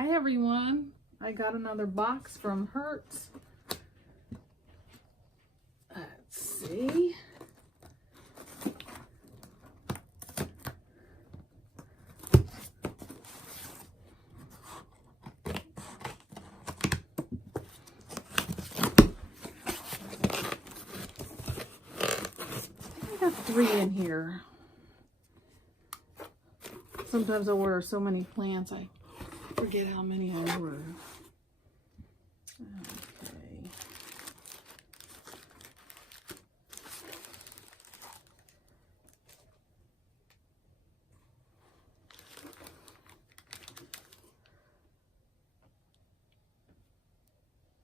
Hi everyone, I got another box from Hirts. Let's see. I got 3 in here. Sometimes I order so many plants I forget how many I ordered. Okay.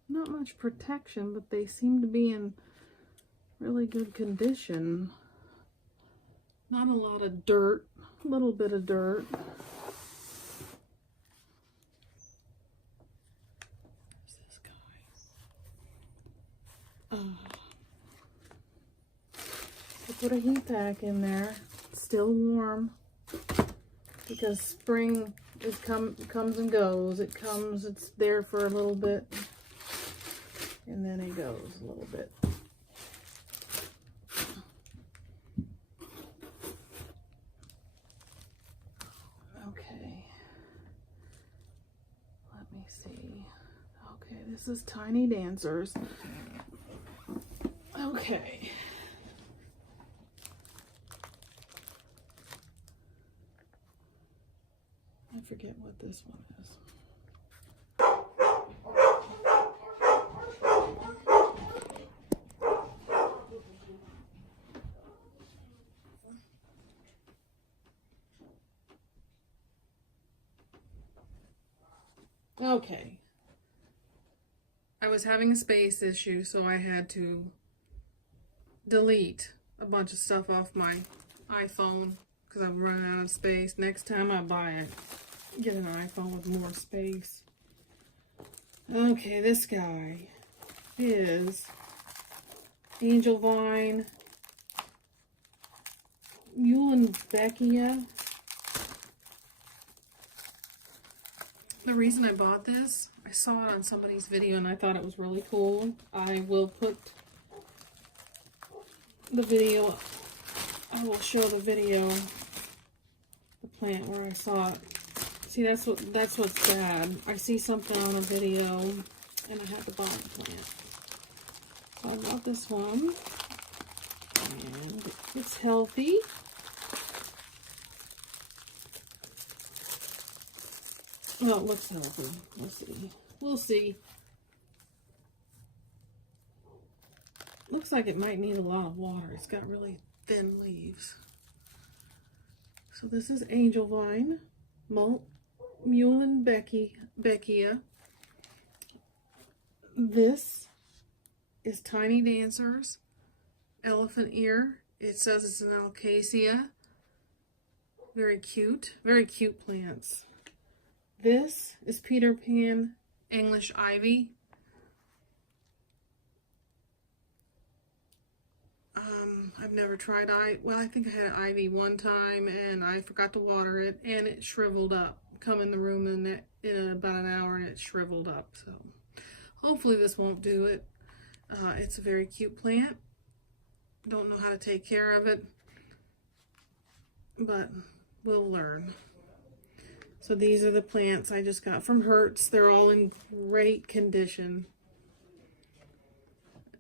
Not much protection, but they seem to be in really good condition. Not a lot of dirt, a little bit of dirt. I put a heat pack in there. It's still warm because spring comes and goes. It's there for a little bit, and then it goes a little bit. Okay, let me see. Okay, this is Tiny Dancers. Okay. I forget what this one is. Okay. I was having a space issue, so I had to delete a bunch of stuff off my iPhone because I'm running out of space. Next time I buy it, get an iPhone with more space. Okay, this guy is Angel Vine Muhlenbeckia. The reason I bought this, I saw it on somebody's video and I thought it was really cool. I will put the video, I will show the video, the plant where I saw it. See, that's what's bad. I see something on a video and I have to buy the plant. So I bought this one and it's healthy. Well, it looks healthy. Let's see. We'll see. Looks like it might need a lot of water. It's got really thin leaves. So this is Angel Vine Muhlenbeckia. This is Tiny Dancers Elephant Ear. It says it's an Alcacia. Very cute plants. This is Peter Pan English Ivy. I've never tried well, I think I had ivy one time and I forgot to water it and it shriveled up. Come in the room in about an hour and it shriveled up. So hopefully this won't do it. It's a very cute plant. Don't know how to take care of it, but we'll learn. So these are the plants I just got from Hirts. They're all in great condition.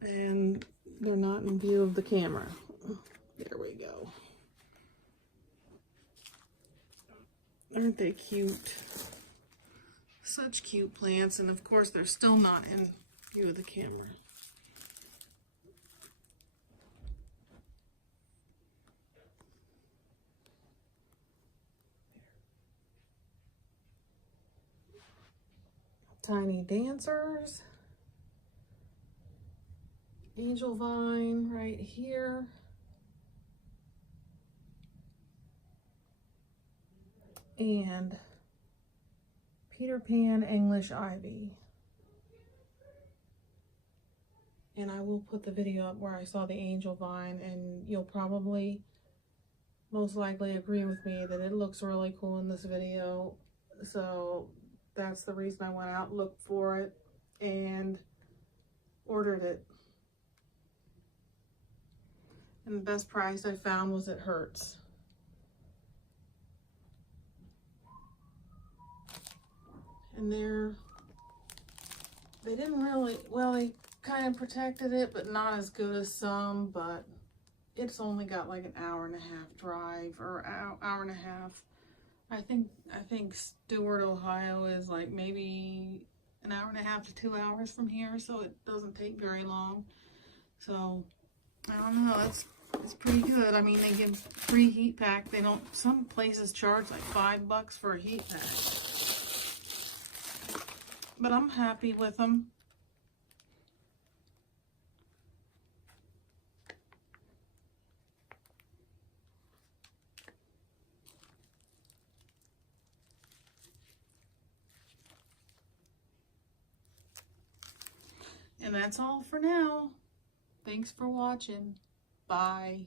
And they're not in view of the camera. There we go. Aren't they cute? Such cute plants, and of course they're still not in view of the camera. Tiny Dancers. Angel Vine right here. And Peter Pan English Ivy. And I will put the video up where I saw the Angel Vine, and you'll probably most likely agree with me that it looks really cool in this video. So that's the reason I went out, looked for it, and ordered it. And the best price I found was at Hirts. And they didn't really, well, they kind of protected it, but not as good as some, but it's only got like an hour and a half drive, or hour and a half. I think Stewart, Ohio is like maybe an hour and a half to 2 hours from here, so it doesn't take very long. So I don't know, it's pretty good. I mean, they give free heat pack. They don't, some places charge like $5 for a heat pack. But I'm happy with them. And that's all for now. Thanks for watching. Bye.